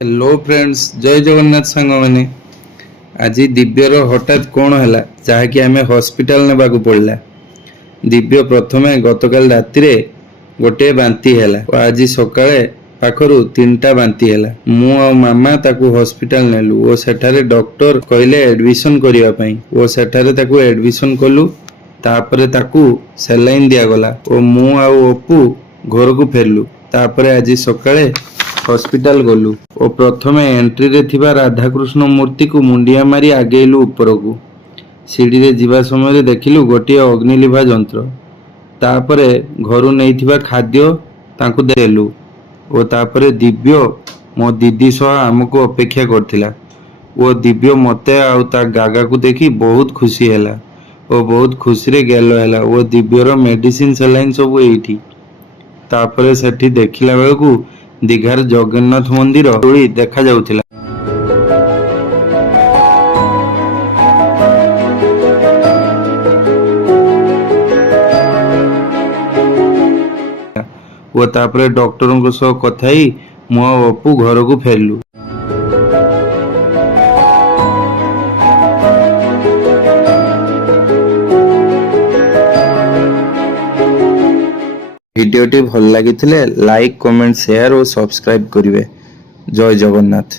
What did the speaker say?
Hello friends, जय जगन्नाथ सांग मैंने आज दिव्यर हठात कौन है जहाँकि आम हॉस्पिटल नेबा पड़ा। दिव्य प्रथमे गतकाल राति गोटे बांती है और आज सकाळे पाखरु 3टा बांती है। मु आ मामा ताकू हॉस्पिटल नेलु और सेठारे डॉक्टर कहले एडमिशन करने और सेठारे ताकू एडमिशन कलु। तापरे ताकू सलाइन दिगला और मु आ अपू घर को फेरलु। तापरे आज सकाळे हॉस्पिटल गलु और प्रथमे एंट्री रे थिबा राधाकृष्ण मूर्ति को मुंडिया मारी आगेलु ऊपर को। सीढ़ी रे जीवा समय देखिलु गोटे अग्निलिभा यंत्र। तापरे घरु नैथिबा खाद्य तांकु देलु और तापरे दिव्य मो दीदी सह आमको अपेक्षा करथिला। वो दिव्य मते आउ ता गागा को देखी बहुत खुशी हैला और बहुत खुशी रे गेलो हैला। वो दिव्यर मेडिसिन सलाइन सब एठी। तापरे सेठी देखिला बेलकू दीघार जगन्नाथ मंदिर देखा जाउथिला। वो तापरे डॉक्टर को सह कथाई मु अपू घर को फेरलु। भिडियोटी भल लगी लाइक कमेंट शेयर और सब्सक्राइब करिवे। जय जगन्नाथ।